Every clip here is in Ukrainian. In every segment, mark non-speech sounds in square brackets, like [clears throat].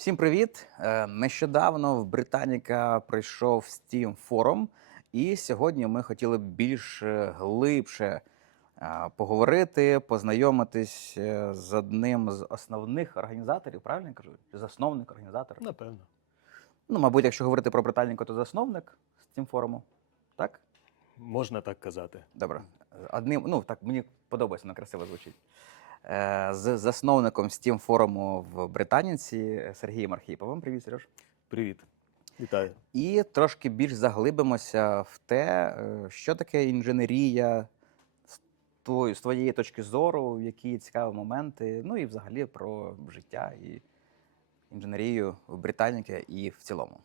Всім привіт! Е, Нещодавно в Британіка пройшов Steam форум, і сьогодні ми хотіли б більш е, глибше е, поговорити, познайомитись з одним з основних організаторів, правильно я кажу? Засновник, організатор. Напевно. Ну, мабуть, якщо говорити про Британіку, то засновник Steam форуму. Так? Можна так казати. Добре. Одним, ну так мені подобається, воно красиво звучить. Е, З засновником Steam форуму в Британіці Сергієм Архіповим. Привіт, Сереж. Привіт. Вітаю. І трошки більш заглибимося в те, е, що таке інженерія з твоєї точки зору, які цікаві моменти, ну і взагалі про життя і інженерію в Британіки і в цілому.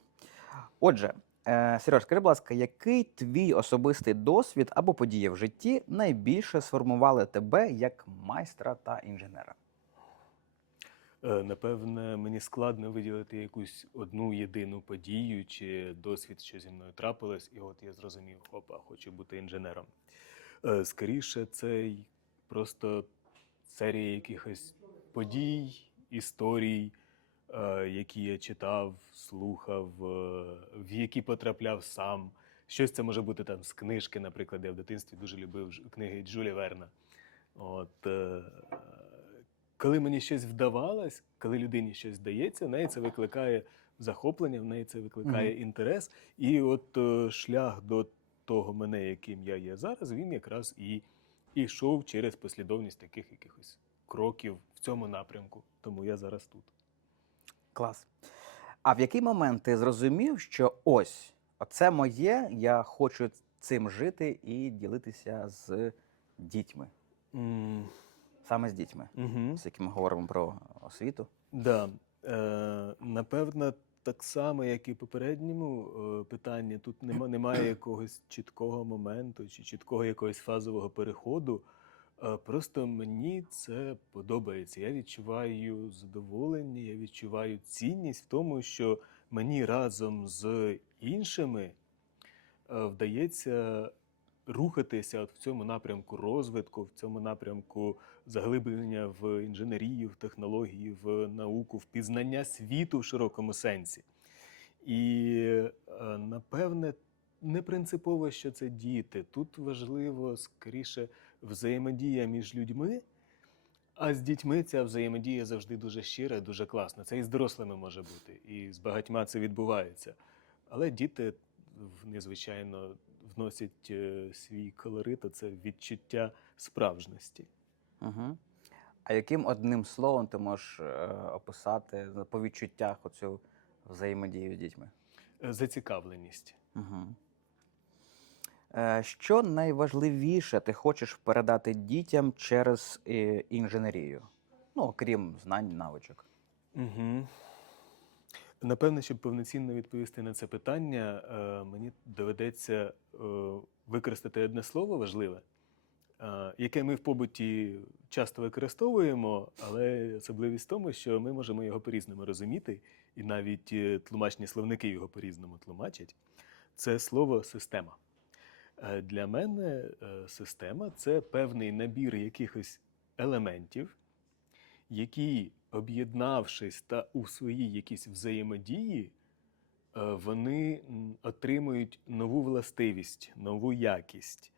Отже, Сереж, скажи, будь ласка, який твій особистий досвід або події в житті найбільше сформували тебе як майстра та інженера? Е, Напевне, мені складно виділити якусь одну єдину подію чи досвід, що зі мною трапилось, і от я зрозумів, опа, хочу бути інженером. Е, Скоріше, це просто серія якихось подій, історій, е, які я читав, слухав, е, в які потрапляв сам. Щось це може бути там з книжки, наприклад, я в дитинстві дуже любив книги Джулі Верна. От, е, коли мені щось вдавалось, коли людині щось вдається, в неї це викликає захоплення, в неї це викликає Мгм. інтерес. І от е, шлях до того мене, яким я є зараз, він якраз і йшов через послідовність таких якихось кроків в цьому напрямку. Тому я зараз тут. Клас. А в який момент ти зрозумів, що ось, оце моє, я хочу цим жити і ділитися з дітьми, М, саме з дітьми, Угу. з якими говоримо про освіту? Да. Е, напевно, так само, як і в попередньому е, питанні, тут нема, немає [clears throat] якогось чіткого моменту чи чіткого якогось фазового переходу. Е, просто мені це подобається. Я відчуваю задоволення, я відчуваю цінність в тому, що мені разом з іншими е, вдається рухатися от в цьому напрямку розвитку, в цьому напрямку заглиблення в інженерію, в технології, в науку, в пізнання світу в широкому сенсі. І е, напевне, не принципово, що це діти. Тут важливо скоріше взаємодія між людьми. А з дітьми ця взаємодія завжди дуже щира, дуже класна. Це і з дорослими може бути, і з багатьма це відбувається. Але діти вони, звичайно, вносять е, свій колорит, а це відчуття справжності. Угу. А яким одним словом ти можеш е, описати по відчуттях оцю взаємодію з дітьми? Е, Зацікавленість. Угу. Е, що найважливіше ти хочеш передати дітям через е, інженерію? Ну, окрім знань, навичок. Угу. Напевно, щоб повноцінно відповісти на це питання, е, мені доведеться використати одне слово важливе, яке ми в побуті часто використовуємо, але особливість в тому, що ми можемо його по-різному розуміти, і навіть тлумачні словники його по-різному тлумачать. Це слово система. Е, Для мене е, система це певний набір якихось елементів, які, об'єднавшись та у своїй якійсь взаємодії, е, вони отримують нову властивість, нову якість.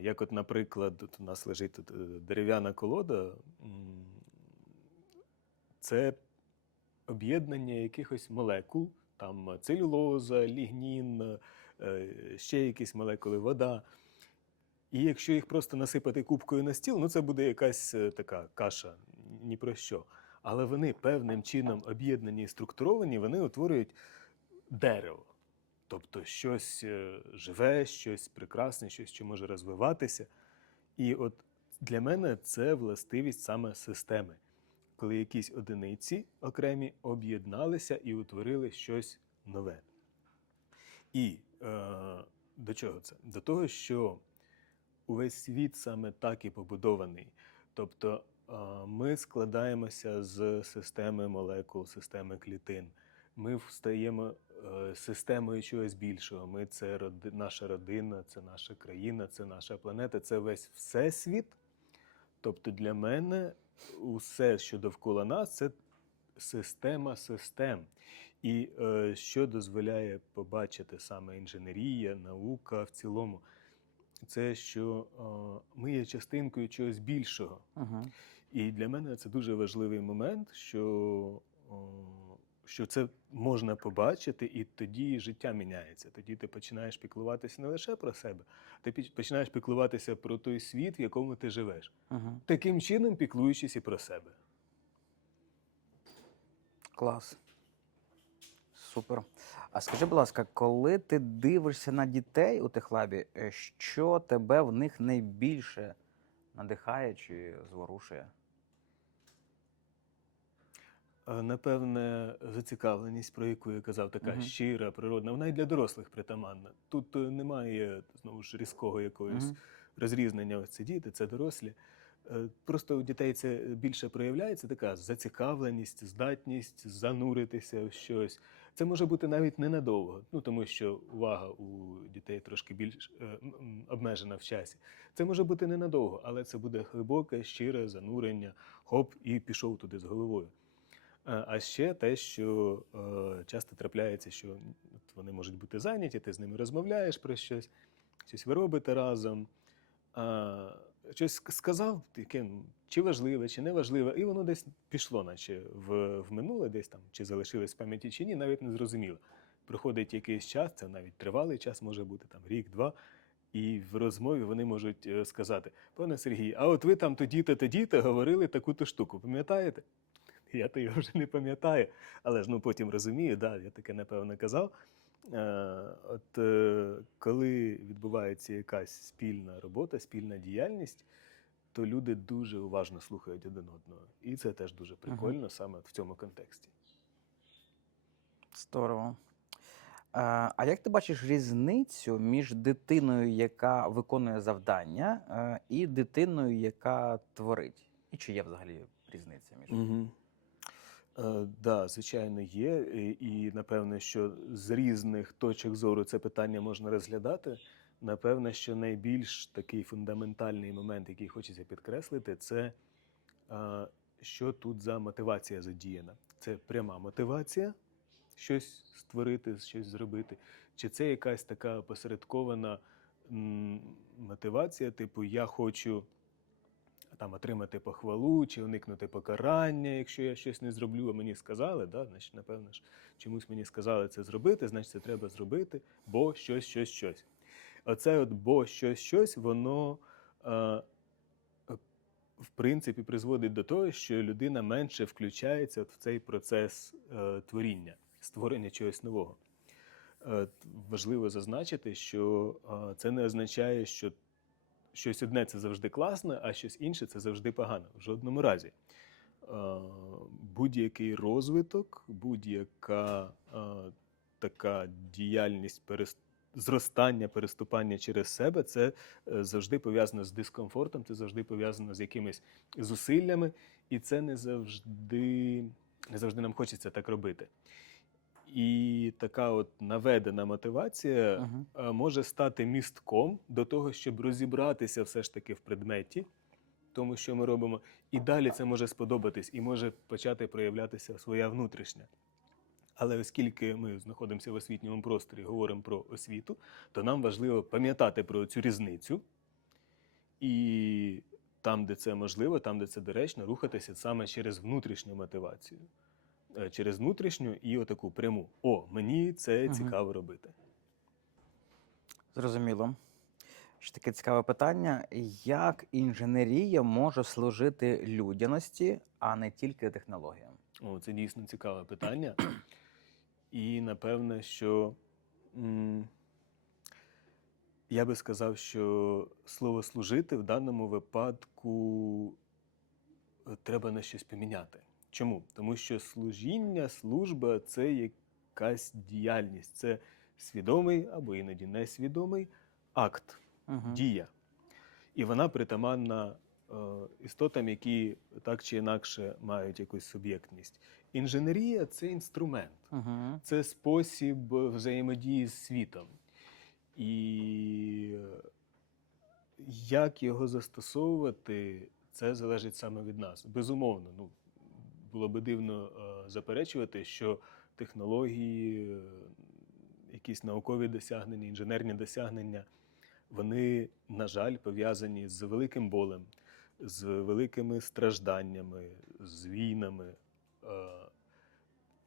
Як, от, наприклад, у нас лежить дерев'яна колода, це об'єднання якихось молекул, там целюлоза, лігнін, ще якісь молекули, вода. І якщо їх просто насипати кубкою на стіл, ну це буде якась е, така каша, ні про що. Але вони певним чином об'єднані і структуровані, вони утворюють дерево. Тобто щось е, живе, щось прекрасне, щось, що може розвиватися. І от для мене це властивість саме системи, коли якісь одиниці окремі об'єдналися і утворили щось нове. І е, до чого це? До того, що увесь світ саме так і побудований. Тобто е, ми складаємося з системи молекул, системи клітин. Ми стаємо е, системою чогось більшого. Ми це наша родина, це наша країна, це наша планета, це весь всесвіт. Тобто для мене усе, що довкола нас, це система систем. І е, що дозволяє побачити саме інженерія, наука в цілому, це що е, ми є частинкою чогось більшого. Угу. І для мене це дуже важливий момент, що, о, що це можна побачити, і тоді життя міняється. Тоді ти починаєш піклуватися не лише про себе, ти починаєш піклуватися про той світ, в якому ти живеш. Угу. Таким чином піклуючись і про себе. Клас. Супер. А скажи, будь ласка, коли ти дивишся на дітей у техлабі, е, що тебе в них найбільше надихає чи зворушує? Е, Напевне, зацікавленість, про яку я казав, така Мгм. щира, природна, вона і для дорослих притаманна. Тут е, немає знову ж різкого якогось Мгм. розрізнення. Ось це діти, це дорослі. Просто у дітей це більше проявляється така зацікавленість, здатність зануритися в щось. Це може бути навіть ненадовго, ну тому що увага у дітей трошки більш е, обмежена в часі. Це може бути ненадовго, але це буде глибоке, щире занурення, хоп, і пішов туди з головою. Е, А ще те, що е, часто трапляється, що от вони можуть бути зайняті, ти з ними розмовляєш про щось, щось ви робите разом. А, щось сказав, ну, чи важливе, чи не важливе, і воно десь пішло, наче в, в минуле, десь там, чи залишилось в пам'яті, чи ні, навіть не зрозуміло. Проходить якийсь час, це навіть тривалий час може бути, там рік-два. І в розмові вони можуть е, сказати: пане Сергій, а от ви там тоді-то, тоді-то говорили таку-то штуку, пам'ятаєте? Я то його вже не пам'ятаю, але ж ну потім розумію, да, я таке напевно казав. Е, От е, коли відбувається якась спільна робота, спільна діяльність, то люди дуже уважно слухають один одного. І це теж дуже прикольно саме в цьому контексті. Здорово. Е, А як ти бачиш різницю між дитиною, яка виконує завдання, е, і дитиною, яка творить? І чи є взагалі різниця між? Угу. Е, да, звичайно, є. І, і напевно, що з різних точок зору це питання можна розглядати. Напевно, що найбільш такий фундаментальний момент, який хочеться підкреслити, це що тут за мотивація задіяна. Це пряма мотивація щось створити, щось зробити, чи це якась така посередкована мотивація, типу я хочу там отримати похвалу чи уникнути покарання, якщо я щось не зроблю, а мені сказали, да, значить, напевно ж, чомусь мені сказали це зробити, значить це треба зробити, бо щось, щось, щось. Оце от бо щось, щось, воно е, в принципі призводить до того, що людина менше включається от в цей процес е, творіння, створення чогось нового. Е, важливо зазначити, що е, це не означає, що щось одне це завжди класно, а щось інше це завжди погано. В жодному разі. Е, Будь-який розвиток, будь-яка е, така діяльність перес- зростання, переступання через себе, це е, завжди пов'язано з дискомфортом, це завжди пов'язано з якимись зусиллями, і це не завжди, не завжди нам хочеться так робити. І така от наведена мотивація Мгм. е, може стати містком до того, щоб розібратися все ж таки в предметі, тому що ми робимо, і далі це може сподобатись, і може почати проявлятися своя внутрішня. Але оскільки ми знаходимося в освітньому просторі, говоримо про освіту, то нам важливо пам'ятати про цю різницю і там, де це можливо, там, де це доречно, рухатися саме через внутрішню мотивацію. Е, Через внутрішню і отаку пряму. О, мені це цікаво робити. Зрозуміло. Ще таке цікаве питання: як інженерія може служити людяності, а не тільки технологіям? О, це дійсно цікаве питання. І напевне, що я би сказав, що слово служити в даному випадку е, треба на щось поміняти. Чому? Тому що служіння, служба це якась діяльність, це свідомий або іноді несвідомий акт Угу. дія. І вона притаманна е, істотам, які так чи інакше мають якусь суб'єктність. Інженерія це інструмент, Угу. це спосіб взаємодії з світом. І е, як його застосовувати, це залежить саме від нас. Безумовно, ну, було би дивно е, заперечувати, що технології, е, якісь наукові досягнення, інженерні досягнення, вони, на жаль, пов'язані з великим болем, з великими стражданнями, з війнами.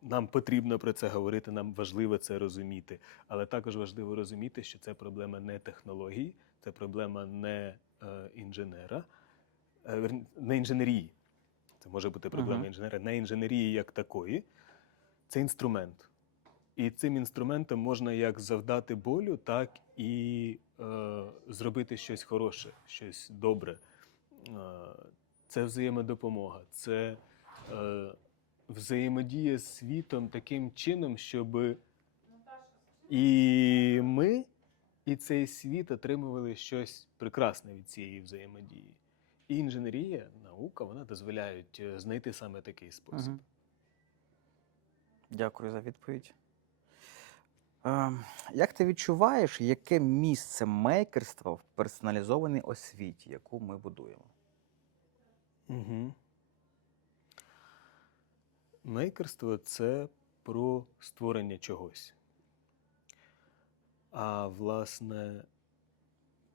Нам потрібно про це говорити, нам важливо це розуміти. Але також важливо розуміти, що це проблема не технологій, це проблема не е, інженера, е, не інженерії. Це може бути проблема Мгм. інженера, не інженерії як такої. Це інструмент. І цим інструментом можна як завдати болю, так і е, зробити щось хороше, щось добре. Е, це взаємодопомога, це е, взаємодія з світом таким чином, щоб і ми, і цей світ отримували щось прекрасне від цієї взаємодії. І інженерія, наука, вона дозволяють е, знайти саме такий спосіб. Дякую за відповідь. Е, як ти відчуваєш, яке місце мейкерства в персоналізованій освіті, яку ми будуємо? Угу. Мейкерство це про створення чогось. А власне,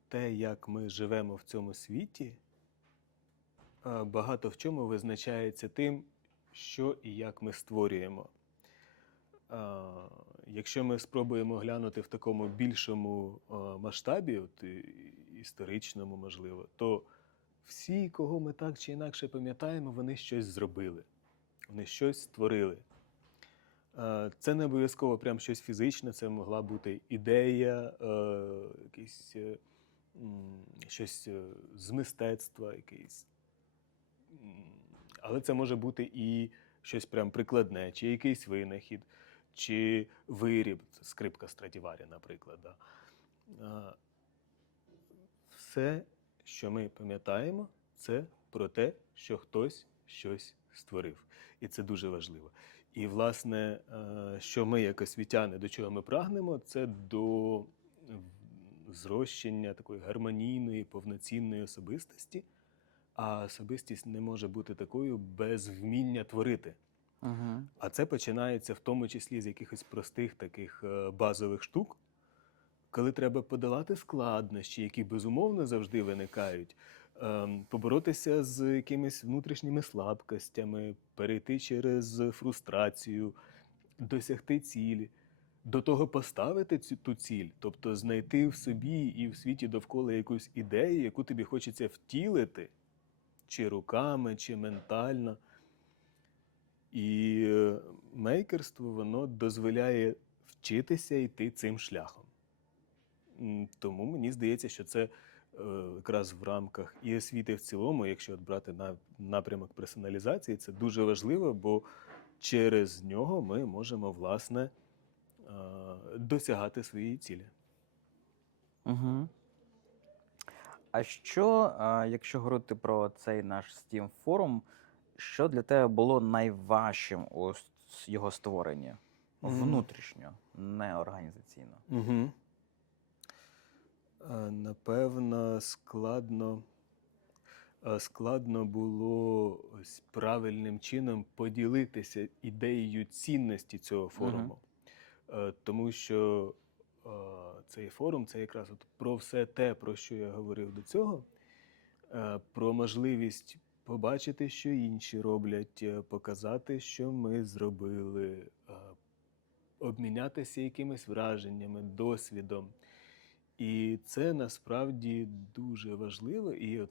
те, як ми живемо в цьому світі, багато в чому визначається тим, що і як ми створюємо. Якщо ми спробуємо глянути в такому більшому масштабі, от, історичному, можливо, то всі, кого ми так чи інакше пам'ятаємо, вони щось зробили, вони щось створили. Е, Це не обов'язково прям щось фізичне, це могла бути ідея, е, якийсь, е, щось з мистецтва, якийсь. Але це може бути і щось прям прикладне, чи якийсь винахід, чи виріб, скрипка Страдіварі, наприклад. Да. Все, що ми пам'ятаємо, це про те, що хтось щось створив. І це дуже важливо. І, власне, е, що ми, як освітяни, до чого ми прагнемо, це до зрощення такої гармонійної, повноцінної особистості. А особистість не може бути такою без вміння творити. Угу. А це починається в тому числі з якихось простих таких е, базових штук, коли треба подолати складнощі, які безумовно завжди виникають, поборотися з якимись внутрішніми слабкостями, перейти через фрустрацію, досягти цілі. До того поставити цю ту ціль, тобто знайти в собі і в світі довкола якусь ідею, яку тобі хочеться втілити, чи руками, чи ментально. І е, мейкерство воно дозволяє вчитися йти цим шляхом. Тому мені здається, що це якраз в рамках і освіти в цілому, якщо от брати на напрямок персоналізації, це дуже важливо, бо через нього ми можемо власне е, досягати своєї цілі. Угу. А що, якщо говорити про цей наш Steam форум, що для тебе було найважчим у його створенні? Внутрішньо, не організаційно. Угу. Напевно, складно, складно було ось правильним чином поділитися ідеєю цінності цього форуму. Е, Тому що цей форум це якраз от про все те, про що я говорив до цього, про можливість побачити, що інші роблять, е, показати, що ми зробили, обмінятися якимись враженнями, досвідом. І це насправді дуже важливо. І от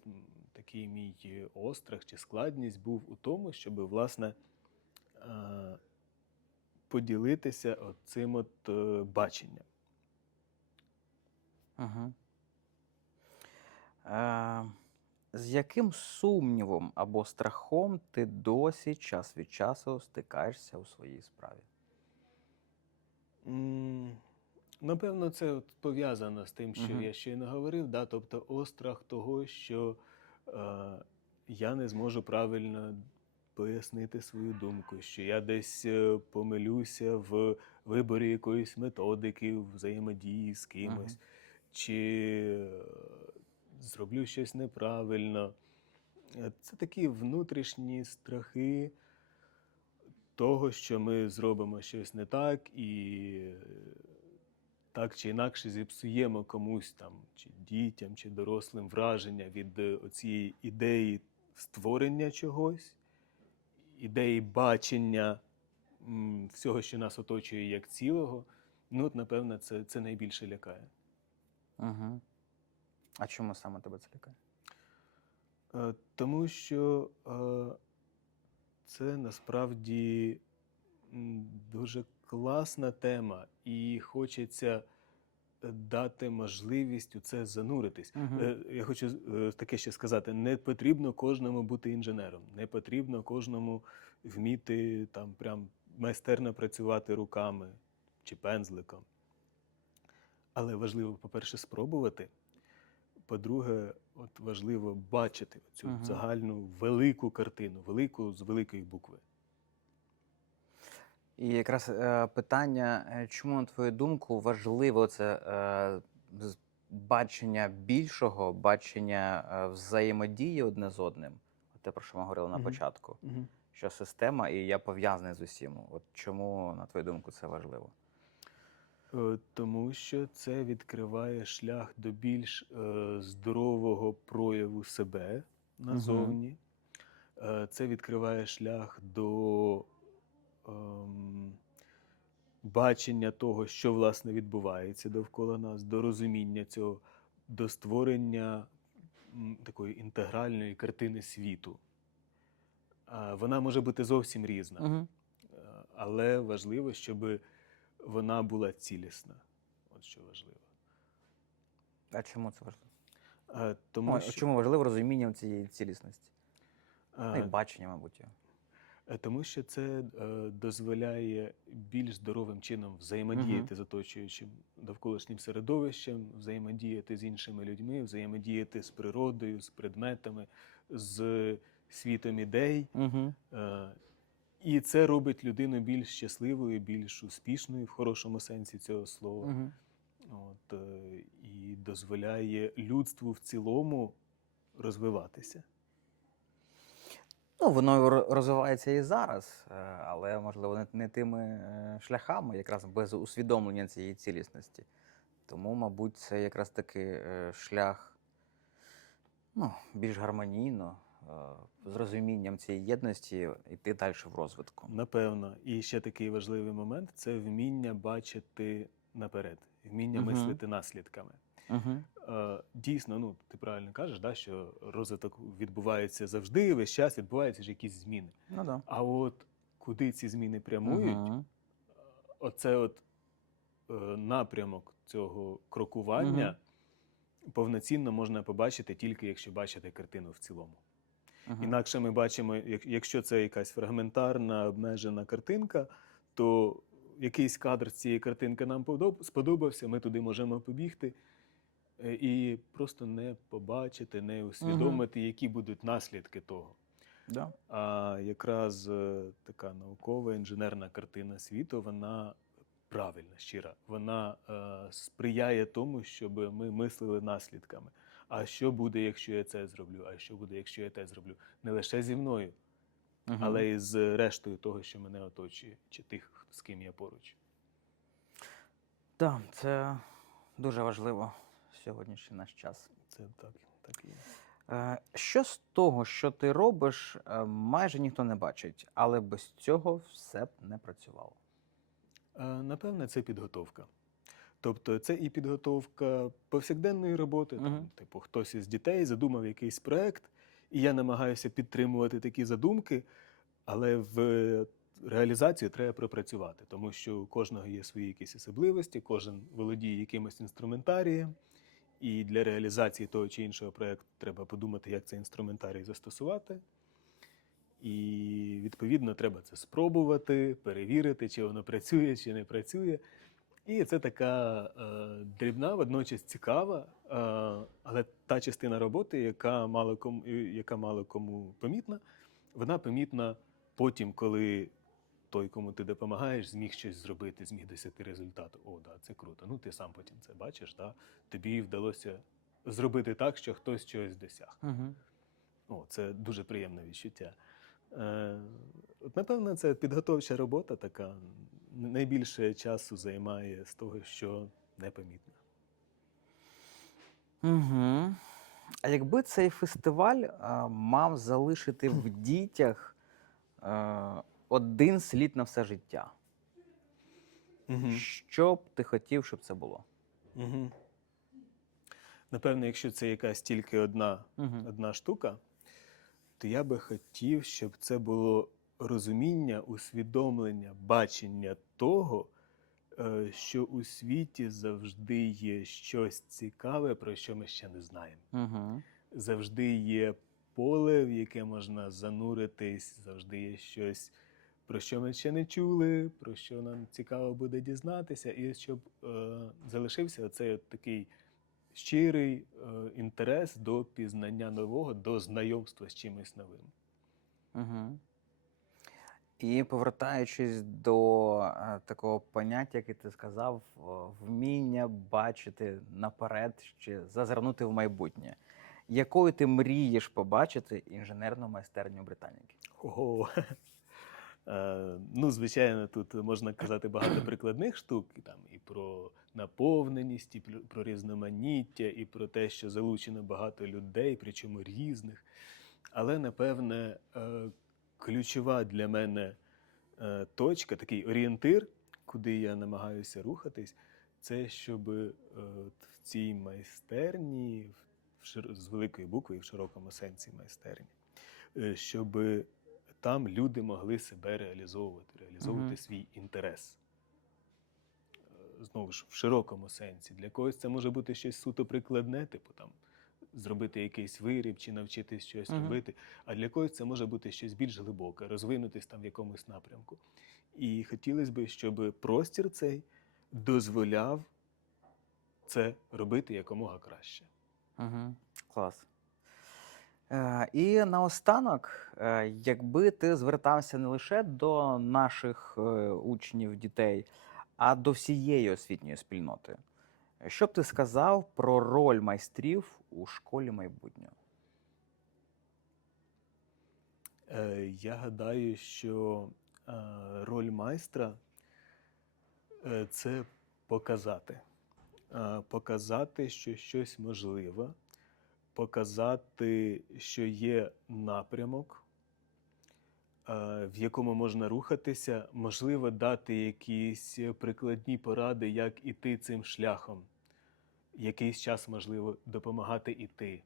такий мій острах чи складність був у тому, щоб власне поділитися от цим от е, баченням. Угу. Е, з яким сумнівом або страхом ти досі час від часу стикаєшся у своїй справі? М, Напевно, це от пов'язано з тим, що я щойно говорив, да? тобто острах того, що е, я не зможу правильно пояснити свою думку, що я десь е, помилюся в виборі якоїсь методики, взаємодії з кимось, чи е, зроблю щось неправильно. Е, Це такі внутрішні страхи, того, що ми зробимо щось не так, і так чи інакше зіпсуємо комусь там, чи дітям, чи дорослим враження від е, оцієї ідеї створення чогось, ідеї бачення всього, що нас оточує як цілого. Ну, от, напевно, це, це найбільше лякає. Угу. А чому саме тебе це лякає? Е, Тому що е, це насправді дуже класна тема, і хочеться е, дати можливість у це зануритись. Мгм. Е, Я хочу е, таке ще сказати: не потрібно кожному бути інженером, не потрібно кожному вміти там прям майстерно працювати руками чи пензликом. Але важливо, по-перше, спробувати. По-друге, от важливо бачити цю Мгм. загальну велику картину, велику з великої букви. І якраз е, питання, е, чому, на твою думку, важливо це е, бачення більшого, бачення е, взаємодії одне з одним? Те, про що ми говорили на Мгм. початку, що система і я пов'язаний з усім. От чому, на твою думку, це важливо? Е, Тому що це відкриває шлях до більш е, здорового прояву себе назовні. Е, Це відкриває шлях до бачення того, що власне відбувається довкола нас, до розуміння цього, до створення такої інтегральної картини світу. Е, Вона може бути зовсім різна. Угу. Е, але важливо, щоб вона була цілісна. От що важливо. А чому це важливо? Е, Тому Ой, що, Чому важливо розуміння цієї цілісності? Ну, і е, бачення, мабуть. Е, тому що це е, дозволяє більш здоровим чином взаємодіяти з оточуючим довколишнім середовищем, взаємодіяти з іншими людьми, взаємодіяти з природою, з предметами, з світом ідей. Угу. Е, І це робить людину більш щасливою, більш успішною в хорошому сенсі цього слова. Угу. От, е, і дозволяє людству в цілому розвиватися. Ну, воно розвивається і зараз, е, але можливо не, тими е, шляхами, якраз без усвідомлення цієї цілісності. Тому, мабуть, це якраз таки е, шлях ну, більш гармонійно, з розумінням цієї єдності йти далі в розвитку. Напевно. І ще такий важливий момент це вміння бачити наперед, вміння Мгм. мислити наслідками. Угу. Е, Дійсно, ну ти правильно кажеш, да, що розвиток відбувається завжди, весь час відбуваються ж якісь зміни. Ну да. А от куди ці зміни прямують, Мгм. оце от е, напрямок цього крокування повноцінно можна побачити тільки якщо бачити картину в цілому. Мгм. Інакше ми бачимо, як- якщо це якась фрагментарна, обмежена картинка, то якийсь кадр з цієї картинки нам сподобався, ми туди можемо побігти і просто не побачити, не усвідомити, які будуть наслідки того. Да. А якраз е, така наукова інженерна картина світу, вона правильна, щира. Вона е, сприяє тому, щоб ми мислили наслідками. А що буде, якщо я це зроблю? А що буде, якщо я те зроблю? Не лише зі мною, Мгм. але й з рештою того, що мене оточує, чи тих, з ким я поруч. Так, це дуже важливо сьогоднішній наш час. Це так, так і є. Е, Що з того, що ти робиш, е, майже ніхто не бачить, але без цього все б не працювало. Е, Напевне, це підготовка. Тобто це і підготовка повсякденної роботи. Там, Мгм. типу, хтось із дітей задумав якийсь проект, і я намагаюся підтримувати такі задумки, але в реалізацію треба пропрацювати, тому що у кожного є свої якісь особливості, кожен володіє якимось інструментарієм. І для реалізації того чи іншого проєкту треба подумати, як цей інструментарій застосувати. І відповідно треба це спробувати, перевірити, чи воно працює, чи не працює. І це така е, дрібна, водночас цікава, е, але та частина роботи, яка мало кому, яка мало кому помітна, вона помітна потім, коли той, кому ти допомагаєш, зміг щось зробити, зміг досягти результату. О, да, це круто. Ну, ти сам потім це бачиш, да? тобі вдалося зробити так, що хтось чогось досяг. Угу. О, це дуже приємне відчуття. Е, От, напевно, це підготовча робота така. Найбільше часу займає з того, що непомітно. Угу. А якби цей фестиваль а, мав залишити в дітях е, один слід на все життя, що б ти хотів, щоб це було? Угу. Напевно, якщо це якась тільки одна, Угу. одна штука, то я би хотів, щоб це було розуміння, усвідомлення, бачення того, е, що у світі завжди є щось цікаве, про що ми ще не знаємо. Угу. Завжди є поле, в яке можна зануритись, завжди є щось, про що ми ще не чули, про що нам цікаво буде дізнатися, і щоб е, залишився оцей от такий щирий е, інтерес до пізнання нового, до знайомства з чимось новим. Угу. І повертаючись до е, такого поняття, яке ти сказав, вміння бачити наперед, чи зазирнути в майбутнє. Якою ти мрієш побачити інженерну майстерню Британіки? Ого. Е, Ну, звичайно, тут можна казати багато прикладних штук, там і про наповненість, і про різноманіття, і про те, що залучено багато людей, причому різних. Але, напевне, е, ключова для мене е, точка, такий орієнтир, куди я намагаюся рухатись, це щоб в цій майстерні, з великої букви і в широкому сенсі майстерні, щоб там люди могли себе реалізовувати, реалізовувати Мгм. свій інтерес. Е, Знову ж в широкому сенсі. Для когось це може бути щось суто прикладне, типу там зробити якийсь виріб чи навчитись щось Мгм. робити. А для когось це може бути щось більш глибоке, розвинутись там в якомусь напрямку. І хотілося б, щоб простір цей дозволяв це робити якомога краще. Угу. Клас. І наостанок, е, якби ти звертався не лише до наших е, учнів, дітей, а до всієї освітньої спільноти, що б ти сказав про роль майстрів у школі майбутнього? Е, Я гадаю, що е, роль майстра е, це показати. Показати, що щось можливе, показати, що є напрямок, е, в якому можна рухатися, можливо, дати якісь прикладні поради, як іти цим шляхом. Якийсь час, можливо, допомагати іти.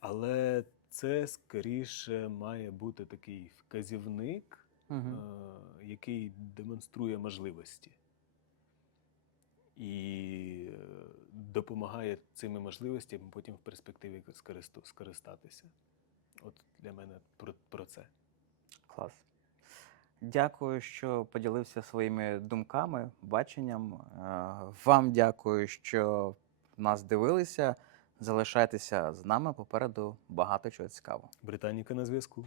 Але це скоріше має бути такий вказівник, Угу. е, який демонструє можливості і е, допомагає цими можливостями потім в перспективі скористатися. От для мене про, про це. Клас. Дякую, що поділився своїми думками, баченням. Е, Вам дякую, що нас дивилися. Залишайтеся з нами попереду багато чого цікавого. Британіка на зв'язку.